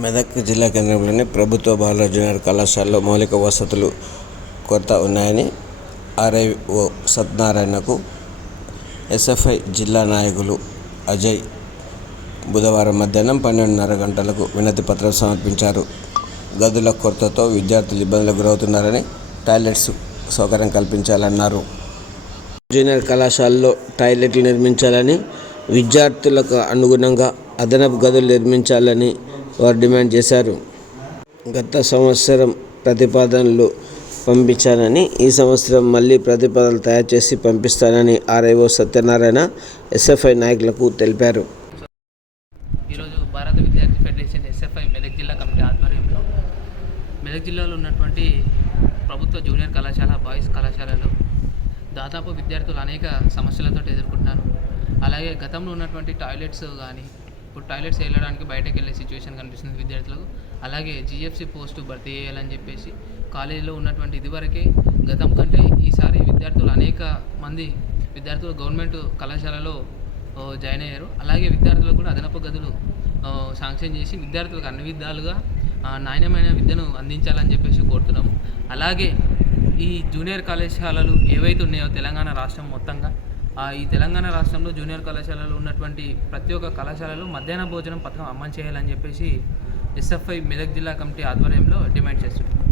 మెదక్ జిల్లా కేంద్రంలోని ప్రభుత్వ బాల జూనియర్ కళాశాలలో మౌలిక వసతులు కొరత ఉన్నాయని ఆర్ఐఓ సత్యనారాయణకు ఎస్ఎఫ్ఐ జిల్లా నాయకులు అజయ్ బుధవారం మధ్యాహ్నం పన్నెండున్నర గంటలకు వినతి పత్రం సమర్పించారు. గదుల కొరతతో విద్యార్థులు ఇబ్బందులకు గురవుతున్నారని టాయిలెట్స్ సౌకర్యం కల్పించాలన్నారు. జూనియర్ కళాశాలలో టాయిలెట్లు నిర్మించాలని విద్యార్థులకు అనుగుణంగా అదనపు గదులు నిర్మించాలని వారు డిమాండ్ చేశారు. గత సంవత్సరం ప్రతిపాదనలు పంపించానని ఈ సంవత్సరం మళ్ళీ ప్రతిపాదనలు తయారు చేసి పంపిస్తానని ఆర్ఐఓ సత్యనారాయణ ఎస్ఎఫ్ఐ నాయకులకు తెలిపారు. ఈరోజు భారత విద్యార్థి ఫెడరేషన్ ఎస్ఎఫ్ఐ మెదక్ జిల్లా కమిటీ ఆధ్వర్యంలో మెదక్ జిల్లాలో ఉన్నటువంటి ప్రభుత్వ జూనియర్ కళాశాల బాయ్స్ కళాశాలలో దాదాపు విద్యార్థులు అనేక సమస్యలతో ఎదుర్కొంటున్నారు. అలాగే గతంలో ఉన్నటువంటి టాయిలెట్స్ కానీ ఇప్పుడు టాయిలెట్స్ వెళ్ళడానికి బయటకు వెళ్ళే సిచ్యువేషన్ కనిపిస్తుంది విద్యార్థులకు. అలాగే జిఎఫ్సి పోస్టు భర్తీ చేయాలని చెప్పేసి కాలేజీలో ఉన్నటువంటి ఇదివరకే గతం కంటే ఈసారి విద్యార్థులు అనేక మంది విద్యార్థులు గవర్నమెంట్ కళాశాలలో జాయిన్ అయ్యారు. అలాగే విద్యార్థులకు కూడా అదనపు గదులు శాంక్షన్ చేసి విద్యార్థులకు అన్ని విధాలుగా నాణ్యమైన విద్యను అందించాలని చెప్పేసి కోరుతున్నాము. అలాగే ఈ జూనియర్ కళాశాలలు ఏవైతే ఉన్నాయో తెలంగాణ రాష్ట్రం మొత్తంగా ఈ తెలంగాణ రాష్ట్రంలో జూనియర్ కళాశాలలో ఉన్నటువంటి ప్రతి ఒక్క కళాశాలలో మధ్యాహ్న భోజనం పథకం అమలు చేయాలని చెప్పేసి ఎస్ఎఫ్ఐ మెదక్ జిల్లా కమిటీ ఆధ్వర్యంలో డిమాండ్ చేస్తున్నాం